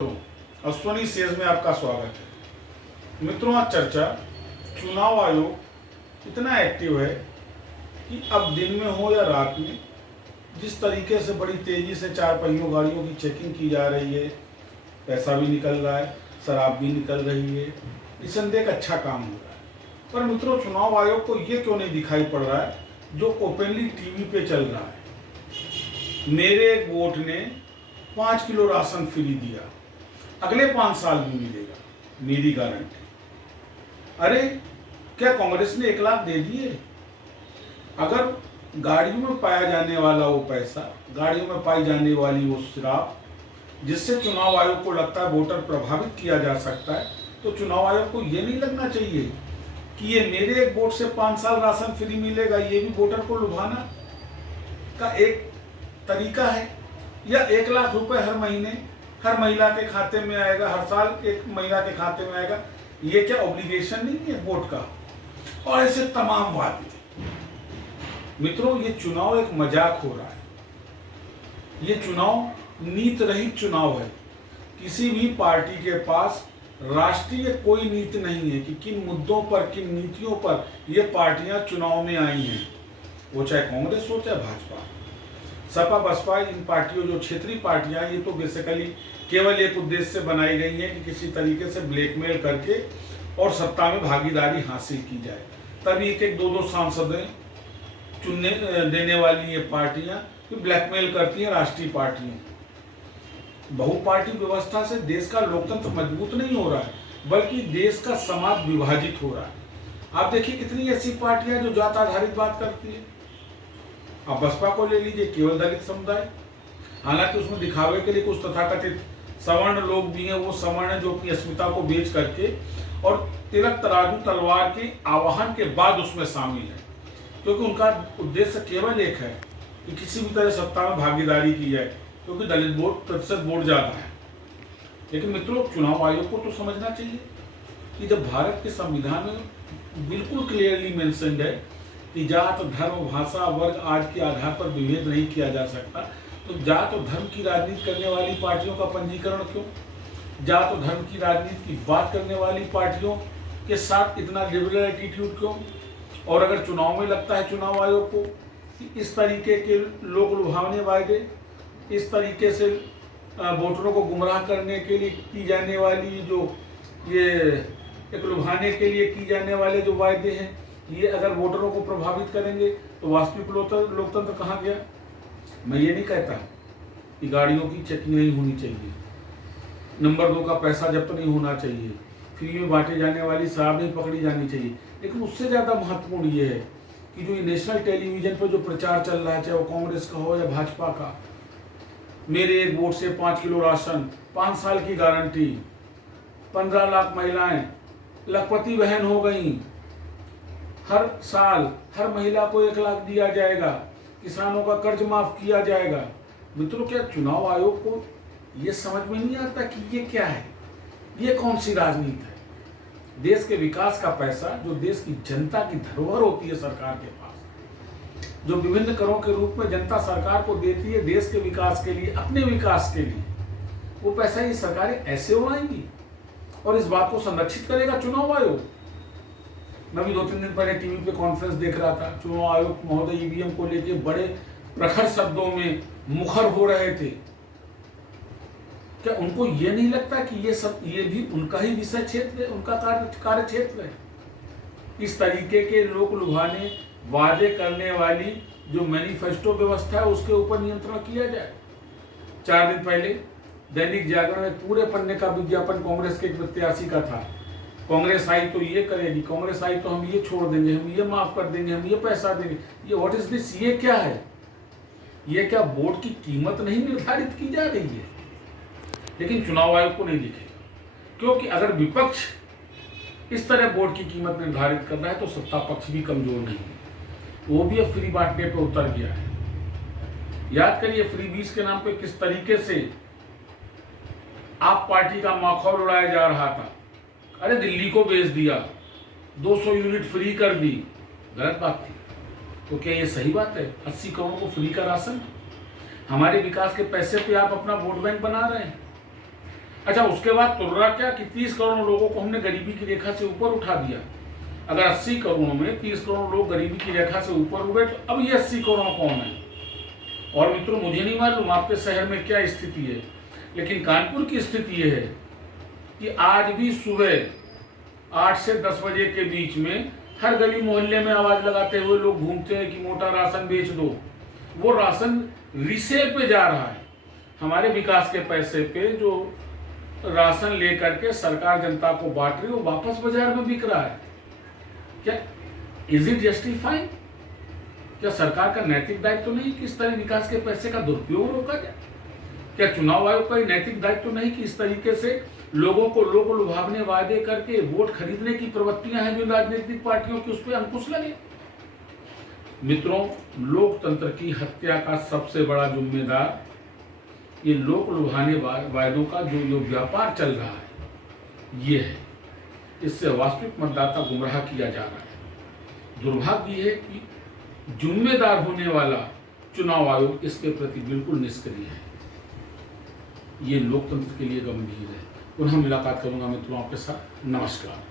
Ashwani says में आपका स्वागत है। मित्रों, आज चर्चा चुनाव आयोग इतना एक्टिव है कि अब दिन में हो या रात में जिस तरीके से बड़ी तेजी से चार पहियों गाड़ियों की चेकिंग की जा रही है, पैसा भी निकल रहा है, शराब भी निकल रही है, निसंदेह एक अच्छा काम हो रहा है। पर मित्रों, चुनाव आयोग को ये क्यों नहीं दिखाई पड़ रहा है जो ओपनली टीवी पे चल रहा है? मेरे एक वोट ने 5 किलो राशन फ्री दिया, अगले 5 साल भी मिलेगा, मेरी गारंटी। अरे क्या कांग्रेस ने 1 लाख दे दिए? अगर गाड़ियों में पाया जाने वाला वो पैसा, गाड़ियों में पाई जाने वाली वो शराब, जिससे चुनाव आयोग को लगता है वोटर प्रभावित किया जा सकता है, तो चुनाव आयोग को ये नहीं लगना चाहिए कि ये मेरे एक वोट से 5 साल राशन फ्री मिलेगा, ये भी वोटर को लुभाना का एक तरीका है? या 1 लाख रुपए हर महीने हर महिला के खाते में आएगा, हर साल एक महिला के खाते में आएगा, ये क्या ऑब्लिगेशन नहीं है वोट का? और ऐसे तमाम वादे। मित्रों, ये चुनाव एक मजाक हो रहा है। ये चुनाव नीति रहित चुनाव है। किसी भी पार्टी के पास राष्ट्रीय कोई नीति नहीं है कि किन मुद्दों पर, किन नीतियों पर ये पार्टियां चुनाव में आई हैं, वो चाहे कांग्रेस हो चाहे भाजपा, सपा बसपा। इन पार्टियों, जो क्षेत्रीय पार्टियां, ये तो बेसिकली केवल एक उद्देश्य से बनाई गई है कि किसी तरीके से ब्लैकमेल करके और सत्ता में भागीदारी हासिल की जाए। तभी एक 2-2 सांसदें चुनने देने वाली ये पार्टियां ब्लैकमेल करती हैं राष्ट्रीय पार्टियों। बहुपार्टी व्यवस्था से देश का लोकतंत्र मजबूत नहीं हो रहा है, बल्कि देश का समाज विभाजित हो रहा है। आप देखिए कितनी ऐसी पार्टियां जो जात आधारित बात करती है। आप बसपा को ले लीजिए, केवल दलित समुदाय, हालांकि उसमें दिखावे के लिए कुछ तथाकथित सवर्ण लोग भी हैं, वो सवर्ण जो अपनी अस्मिता को बेच करके और तिलक तराजू तलवार के आवाहन के बाद उसमें शामिल है, क्योंकि उनका उद्देश्य केवल एक है कि किसी भी तरह सत्ता में भागीदारी की जाए, क्योंकि दलित वोट प्रतिशत वोट ज्यादा है। लेकिन मित्रों, चुनाव आयोग को तो समझना चाहिए कि जब भारत के संविधान में बिल्कुल क्लियरली मेंशन्ड है कि जात, धर्म, भाषा, वर्ग आदि के आधार पर विभेद नहीं किया जा सकता, तो जात और धर्म की राजनीति करने वाली पार्टियों का पंजीकरण क्यों? जात और धर्म की राजनीति की बात करने वाली पार्टियों के साथ इतना लिबरल एटीट्यूड क्यों? और अगर चुनाव में लगता है चुनाव आयोग को कि इस तरीके के लोग लुभावने वादे, इस तरीके से वोटरों को गुमराह करने के लिए की जाने वाली जो ये एक लुभाने के लिए की जाने वाले जो वायदे हैं, ये अगर वोटरों को प्रभावित करेंगे तो वास्तविक लोकतंत्र कहाँ गया? मैं ये नहीं कहता कि गाड़ियों की चेकिंग नहीं होनी चाहिए, नंबर 2 का पैसा जब्त नहीं होना चाहिए, फ्री में बांटे जाने वाली शराब नहीं पकड़ी जानी चाहिए, लेकिन उससे ज़्यादा महत्वपूर्ण ये है कि जो ये नेशनल टेलीविजन पर जो प्रचार चल रहा है, चाहे वो कांग्रेस का हो या भाजपा का, मेरे एक वोट से 5 किलो राशन, 5 साल की गारंटी, 15 लाख महिलाएं लखपति बहन हो गई, हर साल हर महिला को 1 लाख दिया जाएगा, किसानों का कर्ज माफ किया जाएगा। मित्रों, क्या चुनाव आयोग को ये समझ में नहीं आता कि ये क्या है? ये कौन सी राजनीति है? देश के विकास का पैसा, जो देश की जनता की धरोहर होती है सरकार के पास, जो विभिन्न करों के रूप में जनता सरकार को देती है देश के विकास के लिए, अपने विकास के लिए, वो पैसा ये सरकारें ऐसे उड़ाएंगी? और इस बात को संरक्षित करेगा चुनाव आयोग? मैं भी 2-3 दिन पहले टीवी पे कॉन्फ्रेंस देख रहा था। चुनाव आयोग महोदय ईवीएम को लेके बड़े प्रखर शब्दों में मुखर हो रहे थे। क्या उनको ये नहीं लगता कि ये भी उनका ही विषय क्षेत्र है, उनका कार्य क्षेत्र है? इस तरीके के लोग लुभाने, वादे करने वाली जो मैनिफेस्टो व्यवस्था है, उसके ऊपर नियंत्रण किया जाए। 4 दिन पहले दैनिक जागरण में पूरे पन्ने का विज्ञापन कांग्रेस के एक प्रत्याशी का था। कांग्रेस आई तो ये करेगी, कांग्रेस आई तो हम ये छोड़ देंगे, हम ये माफ कर देंगे, हम ये पैसा देंगे। ये व्हाट इज दिस? ये क्या है? ये क्या वोट की कीमत नहीं निर्धारित की जा रही है? लेकिन चुनाव आयोग को नहीं दिखेगा, क्योंकि अगर विपक्ष इस तरह वोट की कीमत निर्धारित कर रहा है तो सत्ता पक्ष भी कमजोर नहीं है, वो भी अब फ्री बांटने पर उतर गया है। याद करिए फ्री बीज के नाम पे किस तरीके से आप पार्टी का माखौल उड़ाया जा रहा था। अरे दिल्ली को बेच दिया, 200 यूनिट फ्री कर दी, गलत बात थी। तो क्या ये सही बात है? 80 करोड़ को फ्री का राशन, हमारे विकास के पैसे पे आप अपना वोट बैंक बना रहे हैं। अच्छा, उसके बाद तुर्रा क्या कि 30 करोड़ लोगों को हमने गरीबी की रेखा से ऊपर उठा दिया। अगर 80 करोड़ में 30 करोड़ लोग गरीबी की रेखा से ऊपर उठ गए तो अब ये 80 करोड़ कौन है? और मित्रों, मुझे नहीं मालूम आपके शहर में क्या स्थिति है, लेकिन कानपुर की स्थिति ये है कि आज भी सुबह 8 से 10 बजे के बीच में हर गली मोहल्ले में आवाज लगाते हुए लोग घूमते हैं कि मोटा राशन बेच दो। वो राशन रीसेल पे जा रहा है। हमारे विकास के पैसे पे जो राशन लेकर के सरकार जनता को बांट रही है, वो वापस बाजार में बिक रहा है। क्या इज इट जस्टिफाइड? क्या सरकार का नैतिक दायित्व तो नहीं कि इस तरह विकास के पैसे का दुरुपयोग रोका जाए? क्या चुनाव आयोग का नैतिक दायित्व तो नहीं कि इस तरीके से लोगों को लोग लुभावने वादे करके वोट खरीदने की प्रवृत्तियां हैं जो राजनीतिक पार्टियों की, उस पर अंकुश लगे? मित्रों, लोकतंत्र की हत्या का सबसे बड़ा जिम्मेदार ये लोक लुभाने वादों का जो व्यापार चल रहा है ये है। इससे वास्तविक मतदाता गुमराह किया जा रहा है। दुर्भाग्य है कि जिम्मेदार होने वाला चुनाव आयोग इसके प्रति बिल्कुल निष्क्रिय है। ये लोकतंत्र के लिए गंभीर है। पुनः मुलाकात करूंगा मित्रों आपके साथ। नमस्कार।